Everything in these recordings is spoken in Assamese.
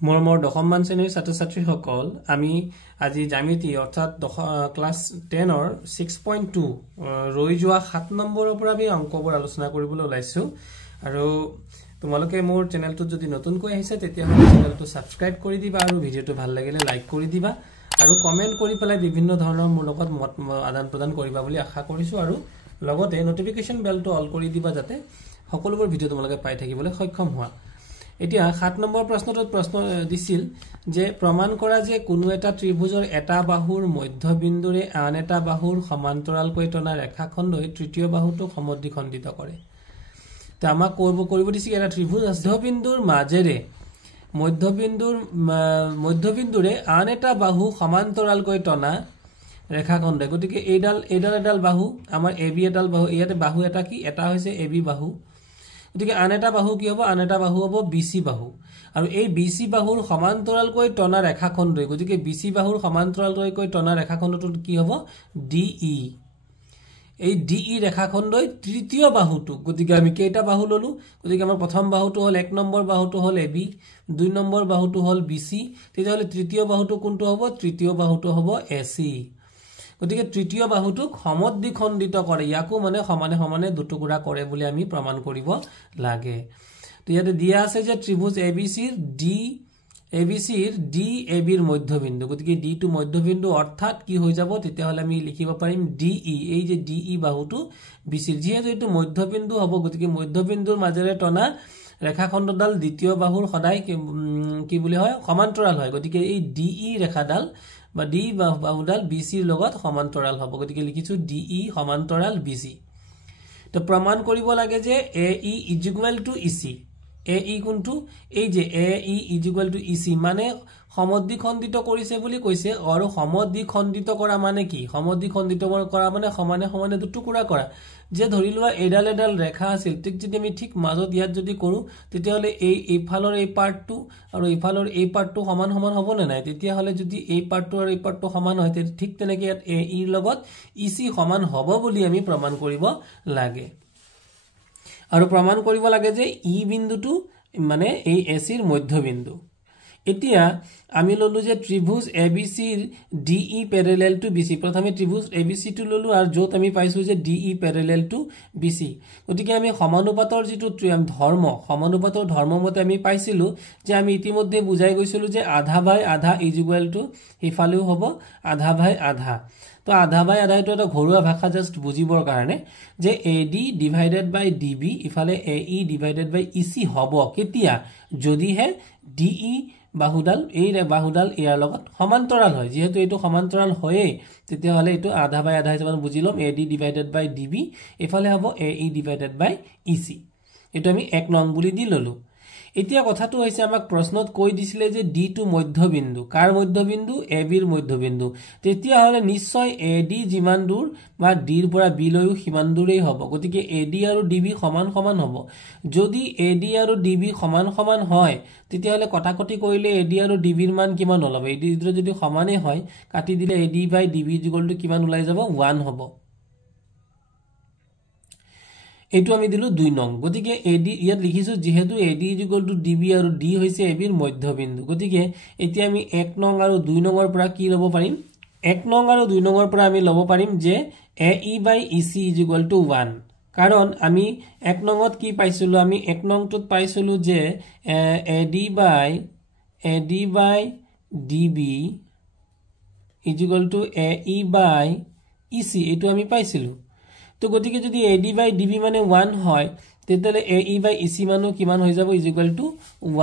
মৰমৰ দশমমান শ্ৰেণীৰ ছাত্ৰ ছাত্ৰীসকল আমি আজি জ্যামিতি অৰ্থাৎ ক্লাছ 10 ৰ 6.2 ৰৈ যোৱা 7 নম্বৰৰ পৰা আমি অংকবোৰ আলোচনা কৰিবলৈ ওলাইছো আৰু তোমালোকে মোৰ চেনেলটো যদি নতুনকৈ আহিছে তেতিয়া হলে চেনেলটো সাবস্ক্ৰাইব কৰি দিবা আৰু ভিডিওটো ভাল লাগিলে লাইক কৰি দিবা আৰু কমেন্ট কৰি পেলাই বিভিন্ন ধৰণৰ মোৰ লগত মত আদান প্ৰদান কৰিবা বুলি আশা কৰিছো আৰু লগতে নটিফিকেশন বেলটো অল কৰি দিবা যাতে সকলোবোৰ ভিডিও তোমালোকে পাই থাকিবলৈ সক্ষম হোৱা এতিয়া 7 নম্বৰ প্ৰশ্নটোত প্ৰশ্ন দিছিল যে প্ৰমাণ কৰা যে কোনো এটা ত্ৰিভুজৰ এটা বাহুৰ মধ্যবিন্দুৰে আন এটা বাহুৰ সমান্তৰালকৈ টনা ৰেখাখণ্ডই তৃতীয় বাহুটো সমদ্বিখণ্ডিত কৰে তে আমাক কৰিব দিছে এটা ত্ৰিভুজ মধ্যবিন্দুৰ মাজেৰে মধ্যবিন্দুৰে আন এটা বাহু সমান্তৰালকৈ টনা ৰেখাখণ্ডে গতিকে এডাল বাহু আমাৰ এবি এডাল বাহু ইয়াতে বাহু এটা কি এটা হৈছে এবি বাহু গতিকে আন এটা বাহু কি হ'ব আন এটা বাহু হ'ব বিসি বাহু আৰু এই বিসি বাহুৰ সমান্তৰালকৈ টনা ৰেখাখণ্ডই গতিকে বিসি বাহুৰ সমান্তৰালকৈ টনা ৰেখাখণ্ডটো কি হ'ব ডিই এই ডিই ৰেখাখণ্ডই তৃতীয় বাহুটো গতিকে আমি কেইটা বাহু ললো গতিকে আমাৰ প্ৰথম বাহুটো হ'ল 1 নম্বৰ বাহুটো হ'ল এবি 2 নম্বৰ বাহুটো হ'ল বিসি তেতিয়া হলে তৃতীয় বাহুটো কোনটো হ'ব তৃতীয় বাহুটো হ'ব এসি গতিকে তৃতীয় বাহুটো সমদ্বিখণ্ডিত কৰে ইয়াকো মানে সমানে সমানে দুটুকুৰা কৰে বুলি আমি প্ৰমাণ কৰিব লাগে তো ইয়াতে দিয়া আছে যে ত্ৰিভুজ এবিসিৰ ডি এবিৰ মধ্যবিন্দু গতিকে ডি টু মধ্যবিন্দু অৰ্থাৎ কি হৈ যাব তেতিয়া হলে আমি লিখিব পাৰিম ডিই এই যে ডিই বাহুটো বিসিৰ যেহেতু এটো মধ্যবিন্দু হ'ব গতিকে মধ্যবিন্দুৰ মাজেৰে টনা ৰেখাখণ্ডডাল দ্বিতীয় বাহুৰ সদায় কি বুলি হয় সমান্তৰাল হয় গতিকে এই ডিই ৰেখাডাল বা ডি বাহুডাল বিসিৰ লগত সমান্তৰাল হ'ব গতিকে লিখিছো ডিই সমান্তৰাল বিসি তো প্ৰমাণ কৰিব লাগে যে ei ইসি ei কোনটো এই যে ei ইসি মানে সমদ্বিখণ্ডিত কৰিছে বুলি কৈছে আৰু সমদ্বিখণ্ডিত কৰা মানে কি সমদ্বিখণ্ডিত কৰা মানে সমানে সমানে দুটুকুৰা কৰা যে ধৰিলোৱা এডাল ৰেখা আছিল ঠিক যদি আমি ঠিক মাজত ইয়াত যদি কৰো তেতিয়া হলে এই ফালৰ এই পাৰ্টটো আৰু এই ফালৰ এই পাৰ্টটো সমান সমান হ'ব নে নাই তেতিয়া হলে যদি এই পাৰ্টটো আৰু এই পাৰ্টটো সমান হয় তে ঠিক তেনেকৈ ইয়াত এই লগত ইসি সমান হ'ব বুলি আমি প্ৰমাণ কৰিব লাগে আৰু প্ৰমাণ কৰিব লাগে যে ই বিন্দুটো মানে এই এসিৰ মধ্যবিন্দু এতিয়া আমি ললো যে ত্ৰিভুজ এবিসিৰ ডিই প্যাৰালেল টু বিসি প্ৰথমে ত্ৰিভুজ এবিসি টু ললো আৰু যত আমি পাইছো যে ডিই প্যাৰালেল টু বিসি গতিকে আমি সমানুপাতৰ যেটো সমানুপাতৰ ধৰ্ম মতে আমি পাইছিলো যে আমি ইতিমধ্যে বুজাই গৈছিলো যে আধা বাই আধা ইকুৱেল টু হিফালেও হ'ব আধা বাই আধা তো আধা বাই আধা এটো এটা ঘৰুৱা ভাষা জাস্ট বুজিবৰ কাৰণে যে এডি ডিভাইডেড বাই ডিবি ইফালে ei ডিভাইডেড বাই ইসি হ'ব কেতিয়া যদিহে ডিই বাহুডাল ইয়াৰ লগত সমান্তৰাল হয় যেহেতু এটো সমান্তৰাল হয়ে তেতিয়া হলে এটো আধা বাই আধা হিচাপে বুজিলম এডি ডিভাইডেড বাই ডিবি ইফালে হ'ব ei ডিভাইডেড বাই ইসি এটো আমি 1 নং বুলি দি ললো এতিয়া কথাটো হৈছে আমাক প্ৰশ্নত কৈ দিছিলে যে ডি টু মধ্যবিন্দু কাৰ মধ্যবিন্দু এবিৰ মধ্যবিন্দু তেতিয়া হলে নিশ্চয় এডি যিমান দূৰ বা ডিৰ পৰা বি লৈও সিমান দূৰেই হ'ব গতিকে এডি আৰু ডিবি সমান সমান হ'ব যদি এডি আৰু ডিবি সমান সমান হয় তেতিয়া হলে কটাকটি কৰিলে এডি আৰু ডিবিৰ মান কিমান হ'ব এডি যদি সমানে হয় কাটি দিলে AD by DB equal to কিমান ওলাই যাব 1 হ'ব এটো আমি দিলো 2 নং গতিকে এডি ইয়াত লিখিছো যেহেতু এডি ইকুৱেল টু ডিবি আৰু ডি হৈছে এবিৰ মধ্যবিন্দু গতিকে এতিয়া আমি 1 নং আৰু 2 নংৰ পৰা কি লব পাৰিম 1 নং আৰু 2 নংৰ পৰা আমি লব পাৰিম যে ei by EC equal to 1 কাৰণ আমি 1 নংত কি পাইছিলো আমি 1 নংটোত পাইছিলো যে AD by DB equal to ei by EC এটো আমি পাইছিলো তো গতিকে যদি এডি বাই ডিবি মানে 1 হয় তেতিয়ালে ei বাই ইসি মানো কিমান হৈ যাব ইকুৱেল টু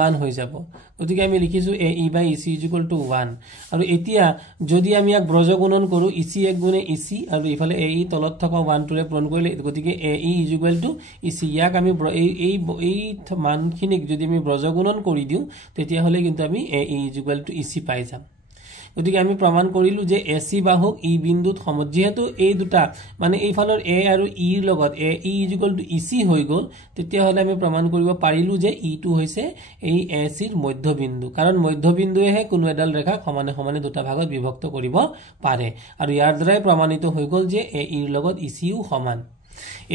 1 হৈ যাব গতিকে আমি লিখিছো ei by EC equal to 1 আৰু এতিয়া যদি আমি ইয়াক ব্ৰজগুণন কৰো ইসি এক গুণে ইসি আৰু ইফালে ei তলত থকা 1 টোৰে পূৰণ কৰিলে গতিকে ei ইকুৱেল টু ইসি ইয়াক আমি এই মানখিনিক যদি আমি ব্ৰজগুণন কৰি দিও তেতিয়া হলে কিন্তু আমি ei ইকুৱেল টু ইসি পাই যাম গতিকে আমি প্ৰমাণ কৰিলো যে এসি বাহুক ই বিন্দুত যেহেতু এই দুটা মানে এই ফালৰ এ আৰু ই ৰ লগত ei ইকুৱেল টু ইসি হৈ গল তেতিয়া হলে আমি প্ৰমাণ কৰিব পাৰিলো যে ই টু হৈছে এই এসিৰ মধ্যবিন্দু কাৰণ মধ্যবিন্দুৱেহে কোনো এডাল ৰেখা সমানে সমানে দুটা ভাগত বিভক্ত কৰিব পাৰে আৰু ইয়াৰ দ্বাৰাই প্ৰমাণিত হৈ গল যে ei ৰ লগত ইসিও সমান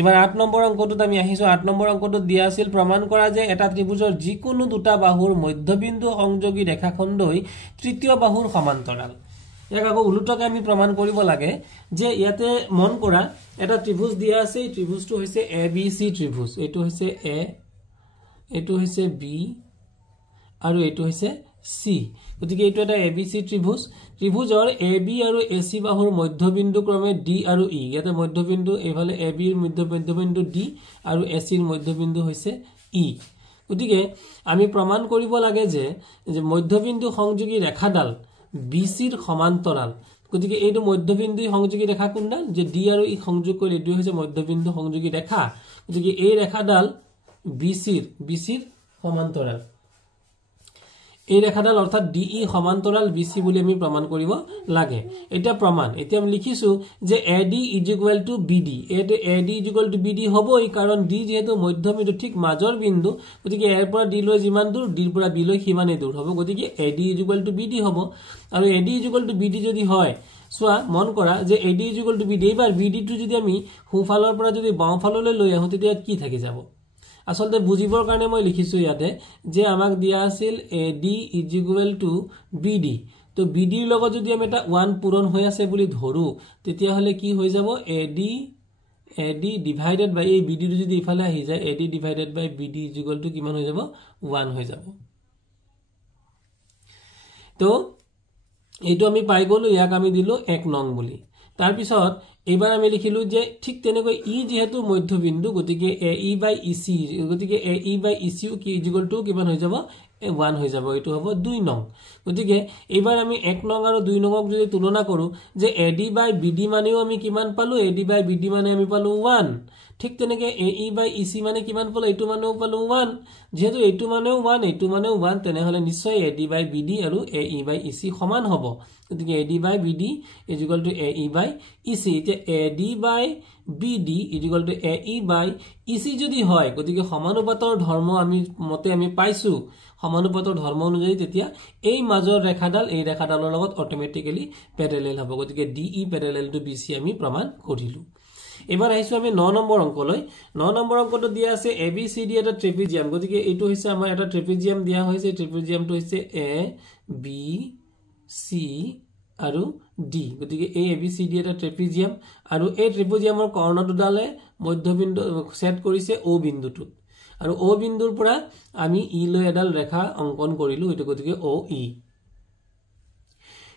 এবাৰ 8 নম্বৰ অংকটোত আমি আহিছো 8 নম্বৰ অংকটোত দিয়া আছিল প্ৰমাণ কৰা যে এটা ত্ৰিভুজৰ যিকোনো দুটা বাহুৰ মধ্যবিন্দু সংযোগী ৰেখাখণ্ডই তৃতীয় বাহুৰ সমান্তৰাল ইয়াক আকৌ উলুটকে আমি প্ৰমাণ কৰিব লাগে যে ইয়াতে মন কৰা এটা ত্ৰিভুজ দিয়া আছে এই ত্ৰিভুজটো হৈছে ABC ত্ৰিভুজ এটো হৈছে A এটো হৈছে B আৰু এটো হৈছে C গতিকে এটো এটা ABC ত্ৰিভুজ ত্ৰিভুজৰ AB আৰু AC বাহুৰ মধ্যবিন্দু ক্ৰমে D আৰু E ইয়াতে মধ্যবিন্দু এফালে AB ৰ মধ্যবিন্দু D আৰু AC ৰ মধ্যবিন্দু হৈছে E গতিকে আমি প্ৰমাণ কৰিব লাগে যে মধ্যবিন্দু সংযোগী ৰেখাডাল BC ৰ সমান্তৰাল গতিকে এইটো মধ্যবিন্দু সংযোগী ৰেখা কোনডাল যে D আৰু E সংযোগ কৰি এটো হৈছে মধ্যবিন্দু সংযোগী ৰেখা গতিকে এই ৰেখাডাল BC ৰ সমান্তৰাল এই ৰেখাডাল অৰ্থাৎ DE সমান্তৰাল BC বুলি আমি প্ৰমাণ কৰিব লাগে এটা প্ৰমাণ এতিয়া আমি লিখিছো যে AD BD এতে AD BD হবই কাৰণ D যেহেতু মধ্যবিন্দু ঠিক মাজৰ বিন্দু গতিকে এৰ পৰা D লৈ যিমান দূৰ D ৰ পৰা B লৈ সিমানে দূৰ হ'ব গতিকে AD BD হ'ব আৰু AD BD যদি হয় সোয়া মন কৰা যে AD BD এবাৰ BD টো যদি আমি সোঁফালৰ পৰা যদি বাওঁফাললৈ লৈ আহো তেতিয়া কি থাকি যাব আসলতে বুজিবৰ কাৰণে মই লিখিছো ইয়াতে যে আমাক দিয়া আছিল AD BD তো BD ৰ লগত যদি আমি এটা 1 পূৰণ হৈ আছে বুলি ধৰো তেতিয়া হলে কি হৈ যাব AD ডিভাইডেড বাই এই BD টো যদি ইফালে আহি যায় AD ডিভাইডেড বাই BD কিমান হৈ যাব 1 হৈ যাব তো এইটো আমি পাই গলো ইয়াক আমি দিলো 1 নং বুলি তাৰ পিছত এবাৰ আমি লিখিলো যে ঠিক তেনেকৈ ই যেহেতু মধ্যবিন্দু গতিকে AE বাই EC গতিকে AE বাই EC কি কিমান হৈ যাব 1 হৈ যাব এটো হ'ব 2 নং গতিকে এবাৰ আমি 1 নং আৰু 2 নংক যদি তুলনা কৰো যে AD বাই BD মানেও আমি কিমান পালো AD বাই BD মানে আমি পালো 1 ঠিক তেনেকৈ AE বাই EC মানে কিমান পালো এটো মানেও পালো 1 যেহেতু এটো মানেও 1 তেনেহলে নিশ্চয় AD বাই BD আৰু AE বাই EC সমান হ'ব গতিকে AD বাই BD AE বাই EC এতিয়া AD বাই BD AE বাই EC যদি হয় গতিকে সমানুপাতৰ ধৰ্ম আমি পাইছো সমানুপাতৰ ধৰ্ম অনুযায়ী তেতিয়া এই মাজৰ ৰেখাডাল এই ৰেখাডালৰ লগত অটোমেটিক্যালি প্যাৰালেল হ'ব গতিকে DE প্যাৰালেল টু BC আমি প্ৰমাণ কৰিলো এবাৰ আহিছো আমি 9 নম্বৰ অংকলৈ 9 নম্বৰ অংকটো দিয়া আছে ABCD এটা ট্ৰেপিজিয়াম গতিকে এইটো হৈছে আমাৰ এটা ট্ৰেপিজিয়াম দিয়া হৈছে ট্ৰেপিজিয়ামটো হৈছে A B C আৰু D গতিকে এই ABCD এটা ট্ৰেপিজিয়াম আৰু এই ট্ৰেপিজিয়ামৰ কৰ্ণ দুডালে মধ্যবিন্দু সেট কৰিছে O বিন্দুটো আৰু O বিন্দুৰ পৰা আমি E লৈ এডাল ৰেখা অংকন কৰিলো এটো গতিকে OE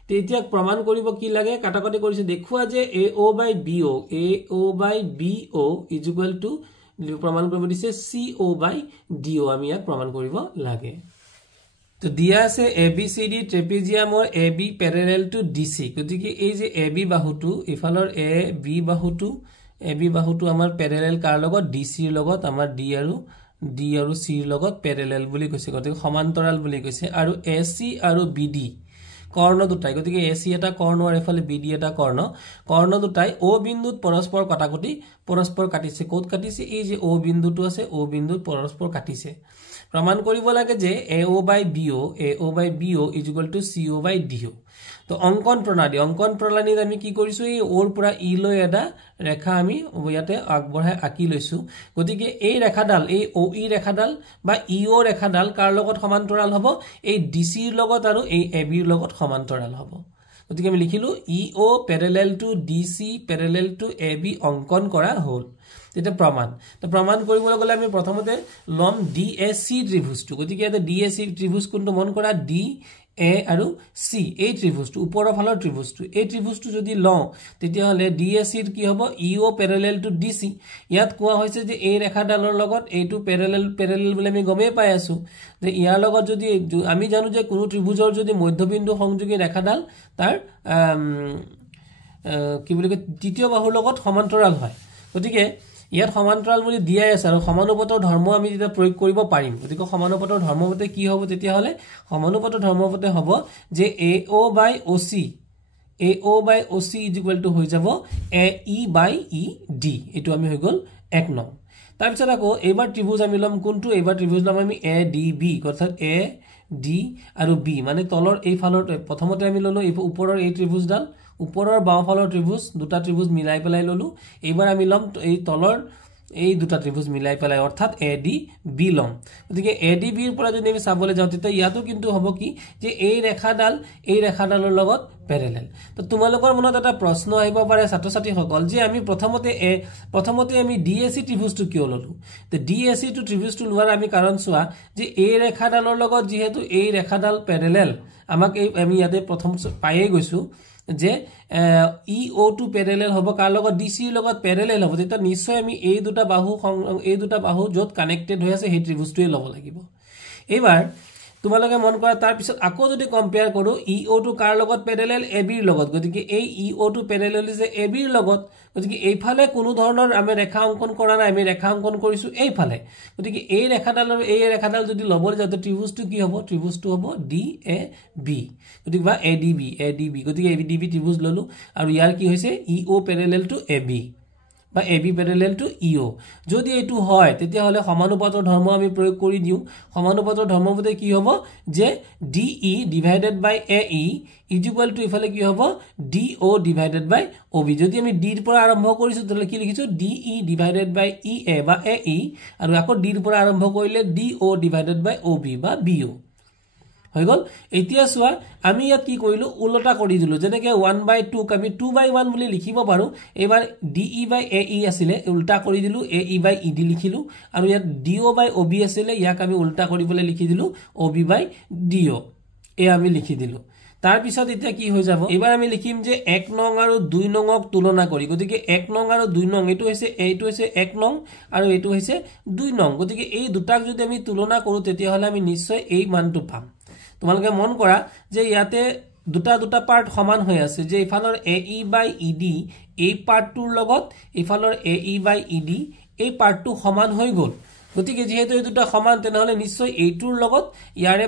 তেতিয়া প্ৰমাণ কৰিব কি লাগে কাটাকাটি কৰিছে দেখুৱা যে AO বাই BO প্ৰমাণ কৰিব দিছে CO বাই DO আমি ইয়াক প্ৰমাণ কৰিব লাগে তো দিয়া আছে ABCD ট্ৰেপিজিয়ামৰ AB প্যাৰালেল টু DC গতিকে এই যে AB বাহুটো ইফালৰ AB বাহুটো আমাৰ প্যাৰালেল কাৰ লগত DC ৰ লগত আমাৰ D আৰু C ৰ লগত প্যাৰালেল বুলি কৈছে গতিকে সমান্তৰাল বুলি কৈছে আৰু AC আৰু BD কৰ্ণ দুটাই গতিকে AC এটা কৰ্ণ আৰু এফালে BD এটা কৰ্ণ দুটাই O বিন্দুত পৰস্পৰ কাটিছে কোত কাটিছে এই যে O বিন্দুটো আছে O বিন্দুত পৰস্পৰ কাটিছে প্ৰমাণ কৰিব লাগে যে AO by BO CO by DO তো অঙ্কন প্ৰণালীত আমি কি কৰিছো এই ওৰ পৰা ই লৈ এটা ৰেখা আমি ইয়াতে আগবঢ়াই আঁকি লৈছো গতিকে এই ৰেখাডাল এই OE ৰেখাডাল বা EO ৰেখাডাল কাৰ লগত সমান্তৰাল হ'ব এই DC ৰ লগত আৰু এই AB ৰ লগত সমান্তৰাল হ'ব গতিকে আমি লিখিলো EO parallel to DC parallel to AB অঙ্কন কৰা হ'ল এটা প্ৰমাণ তো প্ৰমাণ কৰিবলৈ গলে আমি প্ৰথমতে লম DAC ত্ৰিভুজটো গতিকে এটা DAC ত্ৰিভুজ কোনটো মন কৰা D A আৰু C এই ত্ৰিভুজটো ওপৰৰ ফালৰ ত্ৰিভুজটো এই ত্ৰিভুজটো যদি লওঁ তেতিয়া হলে DAC ৰ কি হ'ব EO প্যাৰালেল টু DC ইয়াত কোৱা হৈছে যে এই ৰেখাডালৰ লগত এইটো প্যাৰালেল বুলি আমি গমে পাই আছো যে ইয়াৰ লগত যদি আমি জানো যে কোনো ত্ৰিভুজৰ যদি মধ্যবিন্দু সংযোগী ৰেখাডাল তাৰ কি বুলি কয় তৃতীয় বাহুৰ লগত সমান্তৰাল হয় গতিকে ইয়াত সমান্তৰাল বুলি দিয়াই আছে আৰু সমানুপাতৰ ধৰ্ম আমি যেটা প্ৰয়োগ কৰিব পাৰিম গতিকে সমানুপাতৰ ধৰ্মমতে কি হ'ব তেতিয়া হলে সমানুপাতৰ ধৰ্মমতে হ'ব যে AO বাই OC হৈ যাব AE বাই ED এটো আমি হৈ গল 1 নং তাৰ পিছত আকৌ এবাৰ ত্ৰিভুজ আমি লম কোনটো এবাৰ ত্ৰিভুজ লম আমি ADB অৰ্থাৎ A D আৰু B মানে তলৰ এই ফালৰ প্ৰথমতে আমি ললো এই ওপৰৰ এই ত্ৰিভুজডাল ওপৰৰ বাওঁফালৰ ত্ৰিভুজ দুটা ত্ৰিভুজ মিলাই পেলাই ললো এইবাৰ আমি লম এই তলৰ এই দুটা ত্ৰিভুজ মিলাই পেলাই অৰ্থাৎ ADB লম গতিকে ADB ৰ পৰা যদি আমি চাবলৈ যাওঁ তেতিয়া ইয়াতো কিন্তু হ'ব কি যে এই ৰেখাডালৰ লগত প্যাৰেলাল তো তোমালোকৰ মনত এটা প্ৰশ্ন আহিব পাৰে ছাত্ৰ-ছাত্ৰী সকল যে আমি প্ৰথমতে আমি DAC ত্ৰিভুজটো কিয় ললো তো DAC টো ত্ৰিভুজটো লোৱাৰ আমি কাৰণ চোৱা যে এই ৰেখাডালৰ লগত যেহেতু এই ৰেখাডাল প্যাৰেলাল আমাক আমি ইয়াতে প্ৰথম পাইয়ে গৈছো যে EO2 প্যাৰেলাল হ'ব কাৰ লগত DC ৰ লগত প্যাৰেলাল হ'ব তেতিয়া নিশ্চয় আমি এই দুটা বাহু যত কানেক্টেড হৈ আছে সেই ত্ৰিভুজটোৱে ল'ব লাগিব এবাৰ তোমালোকে মন কৰা তাৰ পিছত আকৌ যদি কম্পেয়াৰ কৰো EO2 কাৰ লগত প্যাৰেলাল AB ৰ লগত গতিকে এই EO2 প্যাৰেলাল যে AB ৰ লগত গতিকে এইফালে কোনো ধৰণৰ আমি ৰেখা অংকন কৰা নাই আমি ৰেখা অংকন কৰিছো এইফালে গতিকে এই ৰেখাডাল যদি ল'বলৈ যাতে ত্ৰিভুজটো কি হ'ব ত্ৰিভুজটো হ'ব DAB গতিকে বা ADB গতিকে ADB ত্ৰিভুজ ললো আৰু ইয়াৰ কি হৈছে EO প্যাৰেলাল টু AB বা AB প্যাৰেলাল টু EO যদি এটো হয় তেতিয়া হলে সমানুপাতৰ ধৰ্ম আমি প্ৰয়োগ কৰি দিও সমানুপাতৰ ধৰ্ম মতে কি হ'ব যে DE divided by AE equal to ইফালে কি হ'ব DO ডিভাইডেড বাই OB যদি আমি D ৰ পৰা আৰম্ভ কৰিছো তাহলে কি লিখিছো DE ডিভাইডেড বাই EA বা AE আৰু আকৌ D ৰ পৰা আৰম্ভ কৰিলে DO ডিভাইডেড বাই OB বা BO হৈ গল এতিয়া সোৱা আমি ইয়াত কি কৰিলো উল্টা কৰি দিলো যেনেকৈ 1/2 আমি 2/1 বুলি লিখিব পাৰো এবাৰ DE বাই AE আছিল উল্টা কৰি দিলো AE বাই ED লিখিলো আৰু ইয়াত DO বাই OB আছিল ইয়াক আমি উল্টা কৰিবলৈ লিখি দিলো OB বাই DO এ আমি লিখি দিলো তাৰ পিছত এতিয়া কি হৈ যাব এবাৰ আমি লিখিম যে 1 নং আৰু 2 নংক তুলনা কৰি গতিকে 1 নং আৰু 2 নং এটো হৈছে 1 নং আৰু এটো হৈছে 2 নং গতিকে এই দুটাক যদি আমি তুলনা কৰো তেতিয়া হলে আমি নিশ্চয় এই মানটো পাম তোমালোকে মন কৰা যে ইয়াতে দুটা পাৰ্ট সমান হৈ আছে যে ইফালৰ AE বাই ED এই পাৰ্টটোৰ লগত ইফালৰ AE বাই ED এই পাৰ্টটো সমান হৈ গল গতিকে যেহেতু এই দুটা সমান তেনেহলে নিশ্চয় এইটোৰ লগত ইয়াৰে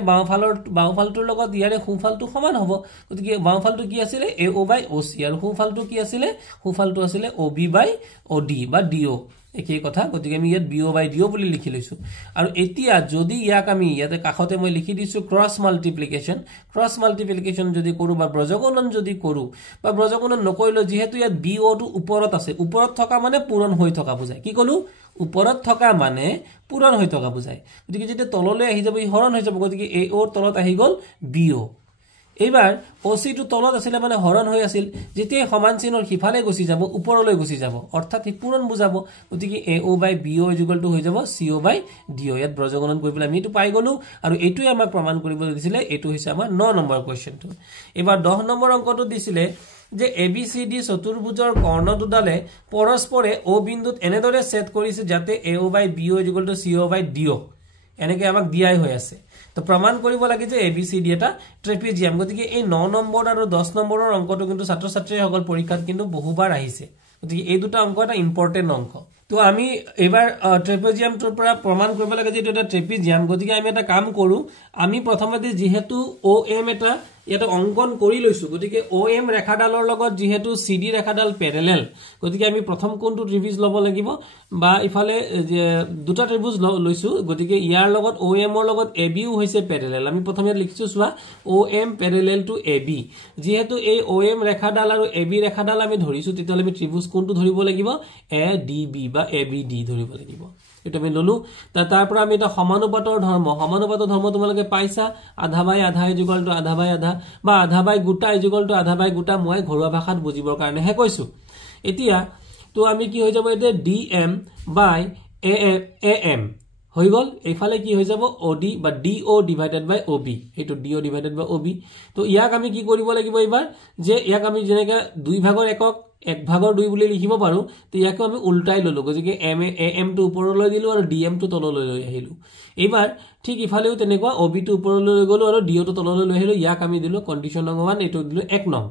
বাওঁফালটোৰ লগত ইয়াৰে সোঁফালটো সমান হ'ব গতিকে বাওঁফালটো কি আছিল AO বাই OC আৰু সোঁফালটো কি আছিল সোঁফালটো আছিল OB বাই OD বা DO একেই কথা গতিকে আমি ইয়াত BO বাই DO বুলি লিখি লৈছো আৰু এতিয়া যদি ইয়াক আমি ইয়াতে কাখতে মই লিখি দিছো ক্ৰস মাল্টিপ্লিকেশন যদি কৰো বা ব্ৰজগণন যদি কৰো বা ব্ৰজগণন নকৰিলে যেহেতু ইয়াত BO টো ওপৰত আছে ওপৰত থকা মানে পূৰণ হৈ থকা বুজায় কি কলো ওপৰত থকা মানে পূৰণ হৈ থকা বুজায় গতিকে যেতিয়া তললৈ আহি যাব ই হৰণ হৈ যাব গতিকে AO ৰ তলত আহি গল BO এবাৰ OC টো তলত আছিল মানে হৰণ হৈ আছিল যেতিয়া সমান চিনৰ হিফালে গুছি যাব ওপৰলৈ গুছি যাব অৰ্থাৎ ই পূৰণ বুজাব গতিকে AO by BO equal to হৈ যাব CO বাই DO ইয়াত ব্ৰজগণন কৰি পেলাই আমি এটো পাই গলো আৰু এটোই আমাক প্ৰমাণ কৰিবলৈ দিছিলে এটো হৈছে আমাৰ 9 নম্বৰ কোৱেশ্চনটো এবাৰ 10 নম্বৰ অংকটো দিছিলে যে ABCD চতুৰ্ভুজৰ কৰ্ণ দুডালে পৰস্পৰে O বিন্দুত এনেদৰে সেট কৰিছে যাতে AO by BO equal to CO by DO এনেকৈ আমাক দিয়াই হৈ আছে তো প্ৰমাণ কৰিব লাগে যে ABCD এটা ট্ৰেপিজিয়াম গতিকে এই 9 নম্বৰ আৰু 10 নম্বৰৰ অংকটো কিন্তু ছাত্ৰ-ছাত্ৰীসকল পৰীক্ষাত কিন্তু বহুবাৰ আহিছে গতিকে এই দুটা অংক এটা ইম্পৰ্টেন্ট অংক তো আমি এবাৰ ট্ৰেপিজিয়ামটোৰ পৰা প্ৰমাণ কৰিব লাগে যে এটা ট্ৰেপিজিয়াম গতিকে আমি এটা কাম কৰো আমি প্ৰথমতে যেহেতু OM এটা ইয়াতে অঙ্কন কৰি লৈছো গতিকে OM ৰেখাডালৰ লগত যেহেতু CD ৰেখাডাল প্যাৰেলাল গতিকে আমি প্ৰথম কোনটো ত্ৰিভুজ লব লাগিব বা ইফালে দুটা ত্ৰিভুজ লৈছো গতিকে ইয়াৰ লগত OM ৰ লগত AB ও হৈছে প্যাৰেলাল আমি প্ৰথমে লিখিছো সোৱা OM প্যাৰেলাল টু AB যেহেতু এই OM ৰেখাডাল আৰু AB ৰেখাডাল আমি ধৰিছো তেতিয়ালে আমি ত্ৰিভুজ কোনটো ধৰিব লাগিব ADB বা ABD ধৰিব লাগিব এটা আমি ললো তাৰ পৰা আমি এটা সমানুপাতৰ ধৰ্ম তোমালোকে পাইছা আধা বাই আধা ইকুয়াল টু আধা বাই আধা বা আধা বাই গোটা ইকুয়াল টু আধা বাই গোটা মই ঘৰুৱা ভাষাত বুজিবৰ কাৰণে হে কৈছো এতিয়া তো আমি কি হৈ যাব এতে DM বাই AM হৈ গল এইফালে কি হৈ যাব OD বা DO ডিভাইডেড বাই OB এটো DO ডিভাইডেড বাই OB তো ইয়াক আমি কি কৰিব লাগিব এবাৰ যে ইয়াক আমি যেনেকা দুই ভাগৰ একক এক ভাগৰ 2 বুলি লিখিব পাৰো তো ইয়াক আমি উল্টাই ললো গতিকে AM টো ওপৰলৈ দিলো আৰু DM টো তললৈ লৈ আহিলো এবাৰ ঠিক ইফালেও তেনেকুৱা OB টো ওপৰলৈ লৈ গলো আৰু DO টো তললৈ লৈ আহিলো ইয়াক আমি দিলো কন্ডিশন নং 1 এটো দিলো 1 নং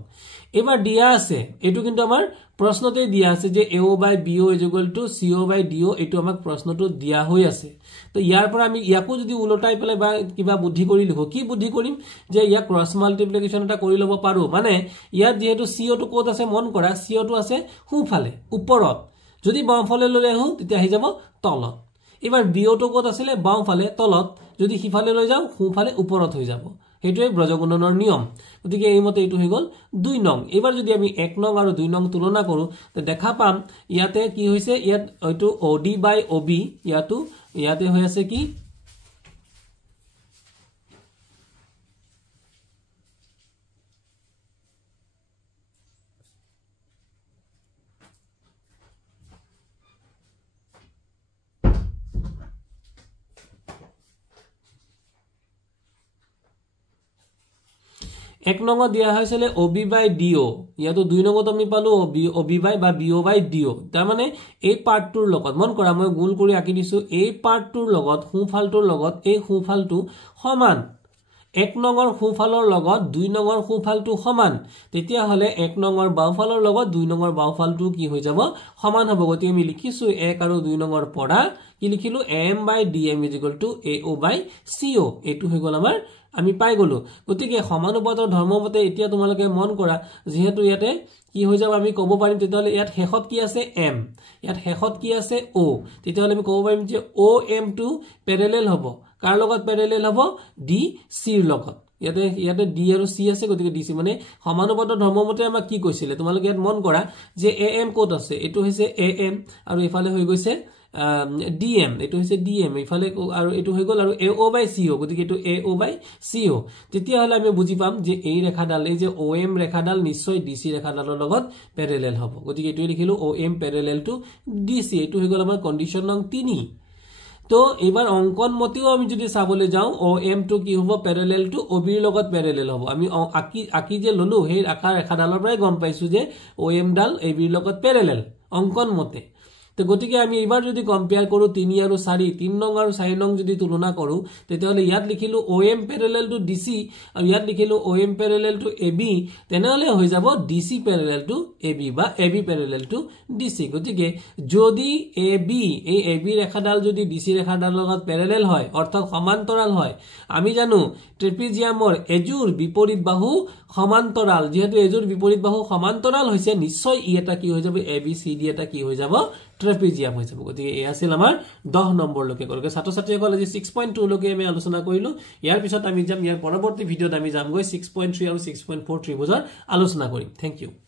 এবাৰ দিয়া আছে এটো কিন্তু আমাৰ প্ৰশ্নতে দিয়া আছে যে AO by BO equal to CO by DO এটো আমাক প্ৰশ্নটো দিয়া হৈ আছে তো ইয়াৰ পৰা আমি ইয়াকো যদি উলটাই পেলে বা কিবা বুদ্ধি কৰি লিখো কি বুদ্ধি কৰিম যে ইয়া ক্ৰস মাল্টিপ্লিকেশন এটা কৰি লব পাৰো মানে ইয়াত যেহেতু CO টো কোত আছে মন কৰা CO টো আছে হুফালে ওপৰত যদি বাওঁফালে লৈ আহো তেতিয়া আহি যাব তলত এবাৰ BO টো কোত আছিল বাওঁফালে তলত যদি হিফালে লৈ যাও হুফালে ওপৰত হৈ যাব সেইটোৱে ব্ৰজগুণনৰ নিয়ম গতিকে এই মতে এইটো হৈ গল 2 নং এবাৰ যদি আমি 1 নং আৰু 2 নং তুলনা কৰো তে দেখা পাম ইয়াতে কি হৈছে ইয়াত হয়তো OD বাই OB ইয়াতে হৈ আছে কি 1 নংত দিয়া হৈছিল OB বাই DO ইয়াতো 2 নংত আমি পালো OB বাই বা BO বাই DO তাৰ মানে এই পাৰ্টটোৰ লগত মন কৰা মই গোল কৰি আকি দিছো এই পাৰ্টটোৰ লগত সোঁফালটোৰ লগত এই সোঁফালটো সমান 1 নংৰ সোঁফালৰ লগত 2 নংৰ সোঁফালটো সমান তেতিয়া হলে 1 নংৰ বাওফালৰ লগত 2 নংৰ বাওফালটো কি হৈ যাব সমান হ'ব গতিকে আমি লিখিছো 1 আৰু 2 নংৰ পৰা কি লিখিলো m বাই dm AO বাই CO এটো হৈ গল আমাৰ আমি পাই গলো গতিকে সমানুপাতৰ ধৰ্মমতে এতিয়া তোমালোকে মন কৰা যেহেতু ইয়াতে কি হৈ যাব আমি ক'ব পাৰিম তেতিয়ালে ইয়াত শেষত কি আছে m ইয়াত শেষত কি আছে o তেতিয়ালে আমি ক'ব পাৰিম যে OM টো প্যাৰেলেল হ'ব কাৰ লগত প্যাৰেলেল হ'ব DC ৰ লগত ইয়াতে D আৰু C আছে গতিকে DC মানে সমানুপাতৰ ধৰ্মমতে আমাক কি কৈছিলে তোমালোকে ইয়াত মন কৰা যে AM কোড আছে এটো হৈছে AM আৰু ইফালে হৈ গৈছে DM এটো হৈছে DM ইফালে আৰু এটো হৈ গল আৰু AO বাই CO গতিকে এটো AO বাই CO তেতিয়া হলে আমি বুজি পাম যে এই ৰেখাডাল এই যে OM ৰেখাডাল নিশ্চয় DC ৰেখাডালৰ লগত প্যাৰেলেল হ'ব গতিকে এটো লিখিলো OM প্যাৰেলেল টু DC এটো হৈ গল আমাৰ কন্ডিশন নং 3 তো এবাৰ অঙ্কন মতেও আমি যদি চাবলে যাও OM টো কি হ'ব প্যাৰেলেল টু OB ৰ লগত প্যাৰেলেল হ'ব আমি আকি যে ললো সেই আকাৰ ৰেখাডালৰ পৰাই গম পাইছো যে OM ডাল AB ৰ লগত প্যাৰেলেল অঙ্কন মতে তো গতিকে আমি এবাৰ যদি কম্পেয়াৰ কৰো 3 আৰু 4 3 নং আৰু 4 নং যদি তুলনা কৰো তেতিয়ালে ইয়াত লিখিলো OM প্যাৰেলেল টু DC আৰু ইয়াত লিখিলো OM প্যাৰেলেল টু AB তেনেহলে হৈ যাব DC প্যাৰেলেল টু AB বা AB প্যাৰেলেল টু DC গতিকে যদি AB এই AB ৰেখাডাল যদি DC ৰেখাডালৰ লগত প্যাৰেলেল হয় অৰ্থাৎ সমান্তৰাল হয় আমি জানো ট্ৰেপিজিয়ামৰ এজুৰ বিপৰীত বাহু সমান্তৰাল যেহেতু এজুৰ বিপৰীত বাহু সমান্তৰাল হৈছে নিশ্চয় ই এটা কি হৈ যাব ABCD এটা কি হৈ যাব ট্ৰেপিজিয়াম হৈ যাব গতিকে এই আছিল আমাৰ 10 নম্বৰ লকে কৰকে ছাত্ৰ ছাত্ৰীসকল আজি 6.2 লকে আমি আলোচনা কৰিলো ইয়াৰ পিছত আমি যাম ইয়াৰ পৰৱৰ্তী ভিডিঅত আমি যাম গৈ 6.3 আৰু 6.4 ত্ৰিভুজৰ আলোচনা কৰিম থ্যাংক ইউ